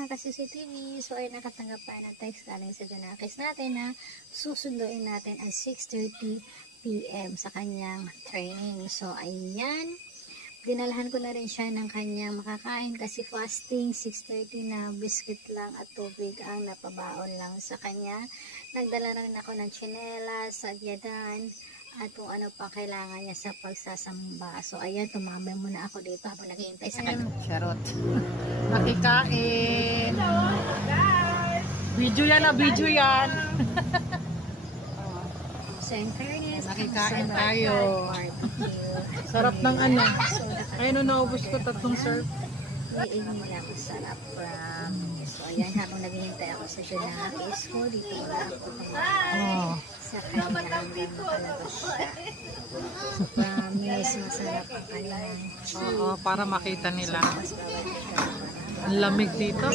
mga kasusitini. So ay nakatanggap pa ng text galing sa Junakis natin na susunduin natin ay 6:30 PM sa kanyang training. So ayan, dinalhan ko na rin siya ng kanyang makakain kasi fasting. 6:30 na, biscuit lang at tubig ang napabaon lang sa kanya. Nagdala rin ako ng tsinelas, sagyadan, at kung ano pa kailangan niya sa pagsasamba. So ayan, tumambay muna ako dito habang naghihintay sa kanya. Charot. Nakikain. Hello guys! Video yan na, video yan. So in fairness, nakikain tayo. Sarap ng ano. Ayun, naubos ko 3 serve. Iingin ako, sarap. So ayan, habang naghihintay ako sa Junakis ko, dito na ako sa kanya hanggang makalabas siya. Promise, masarap ang kanilang. Oo, para makita nila. Ang lamig dito.